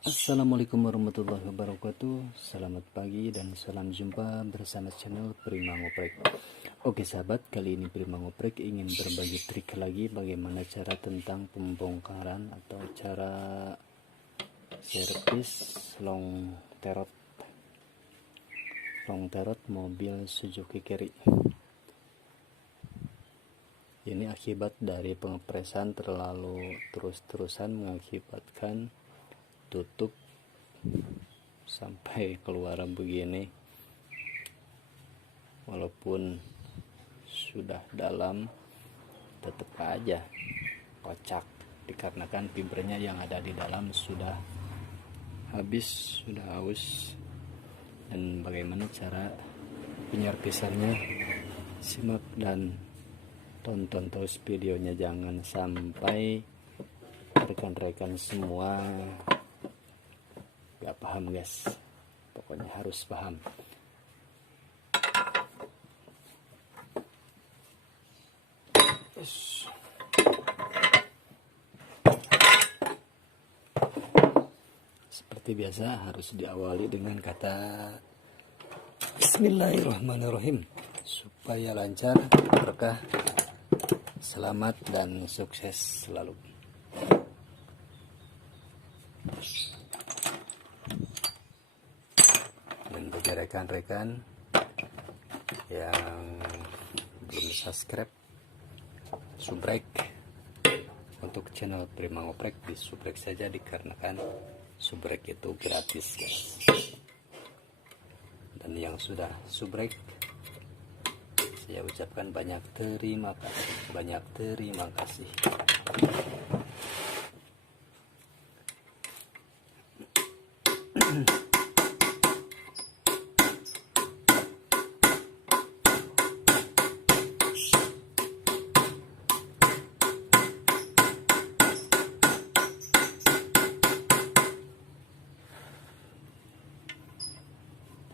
Assalamualaikum warahmatullahi wabarakatuh. Selamat pagi dan salam jumpa bersama channel Prima Ngoprek. Oke sahabat, kali ini Prima Ngoprek ingin berbagi trik lagi bagaimana cara tentang pembongkaran atau cara servis longtierodmobil Suzuki Carry. Ini akibat dari pengepresan terlalu terus-terusan mengakibatkan tutup sampai keluar begini, walaupun sudah dalam tetap aja kocak dikarenakan fibernya yang ada di dalam sudah habis, sudah haus. Dan bagaimana cara penyerpisannya, simak dan tonton terus videonya, jangan sampai rekan-rekan semua gak paham guys, pokoknya harus paham. Seperti biasa harus diawali dengan kata Bismillahirrahmanirrahim supaya lancar, berkah, selamat dan sukses selalu. Dan bagi rekan-rekan yang belum subscribe, subrek untuk channel Prima Ngoprek, disubrek saja dikarenakan subrek itu gratis guys. Dan yang sudah subrek, saya ucapkan banyak terima kasih.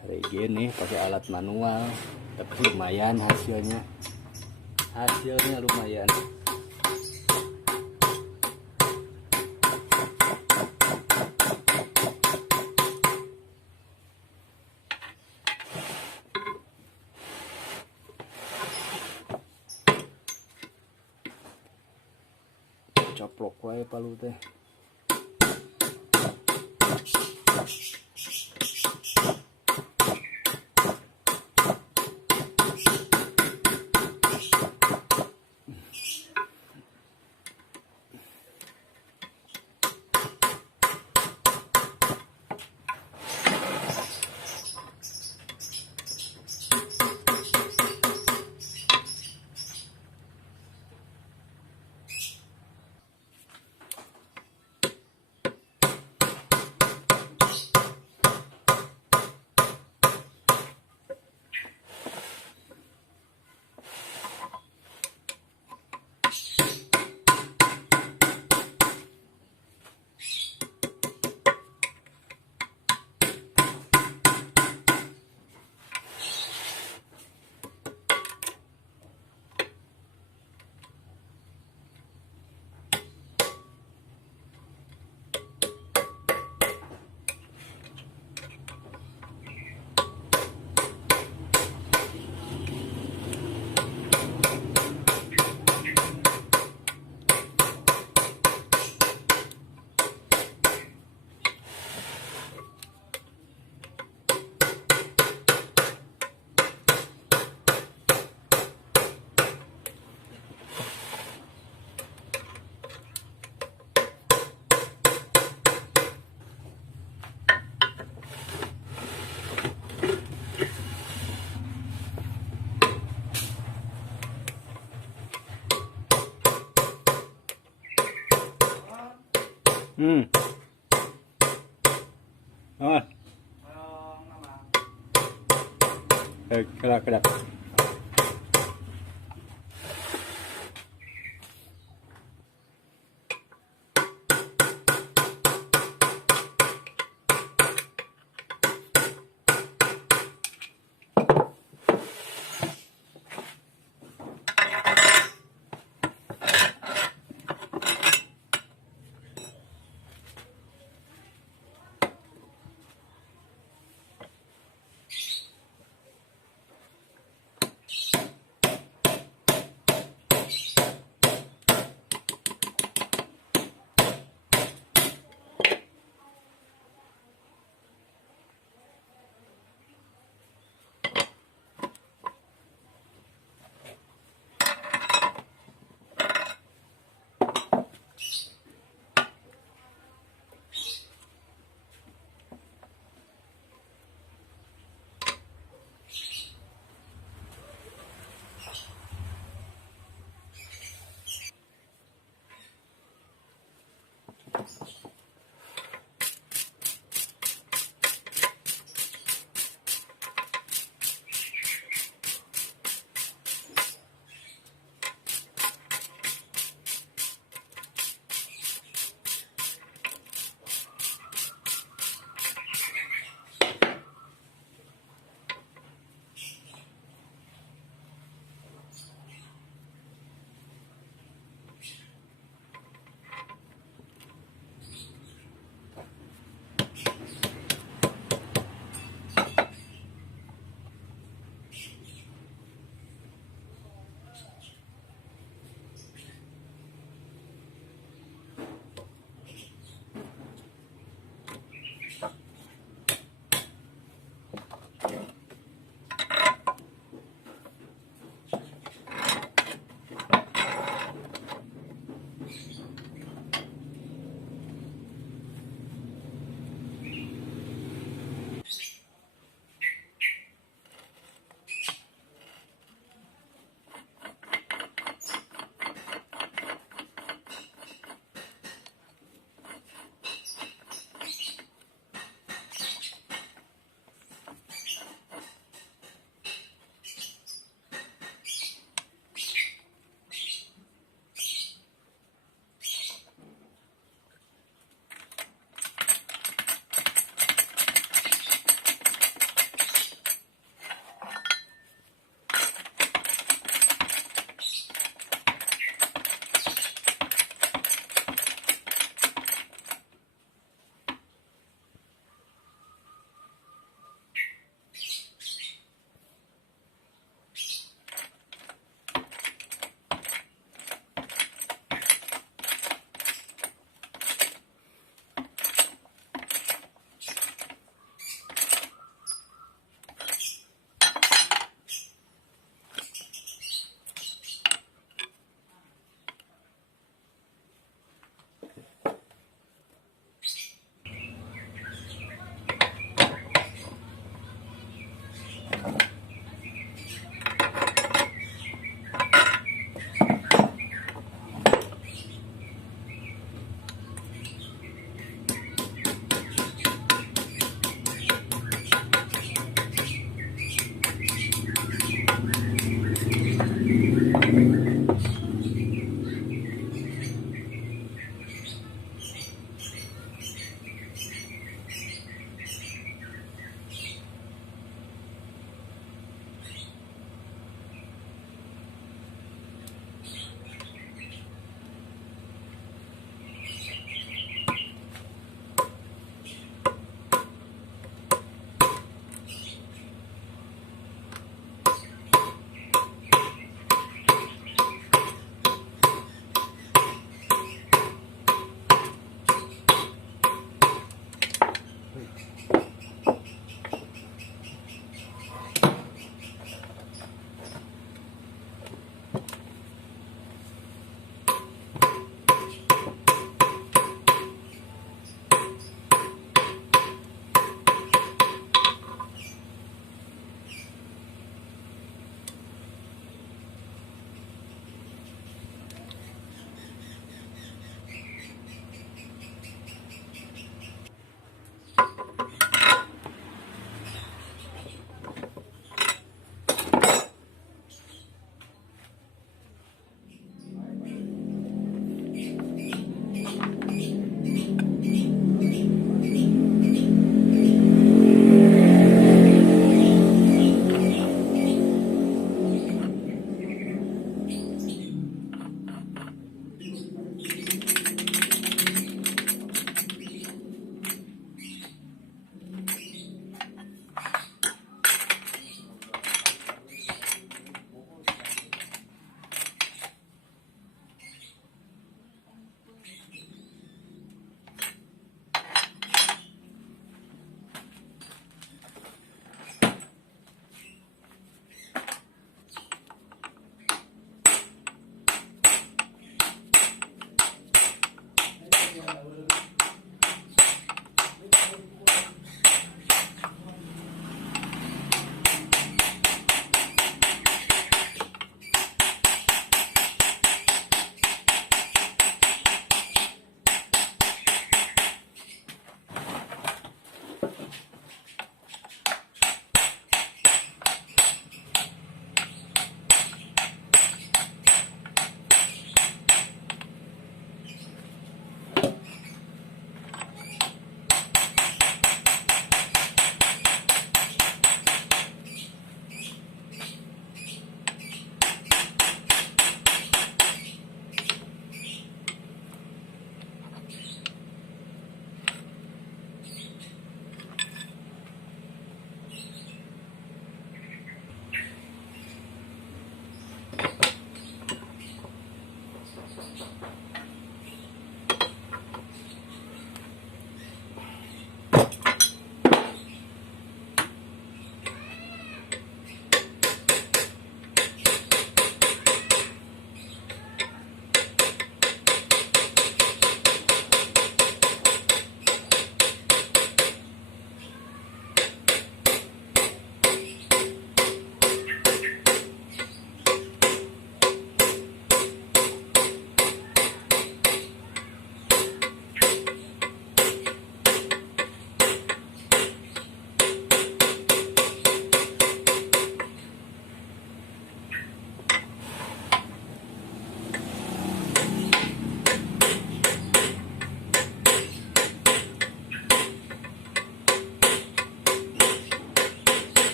Hari gini pakai alat manual, tapi lumayan hasilnya lumayan. Coplok wae palu teh. Kedap.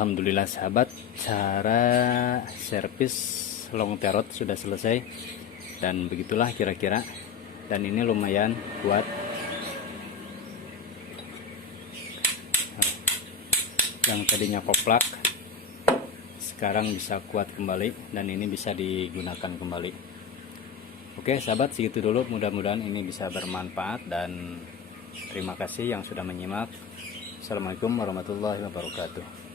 Alhamdulillah sahabat, cara servis longtierod sudah selesai. Dan begitulah kira-kira. Dan ini lumayan kuat. Yang tadinya koplak sekarang bisa kuat kembali, dan ini bisa digunakan kembali. Oke sahabat, segitu dulu, mudah-mudahan ini bisa bermanfaat, dan terima kasih yang sudah menyimak. Assalamualaikum warahmatullahi wabarakatuh.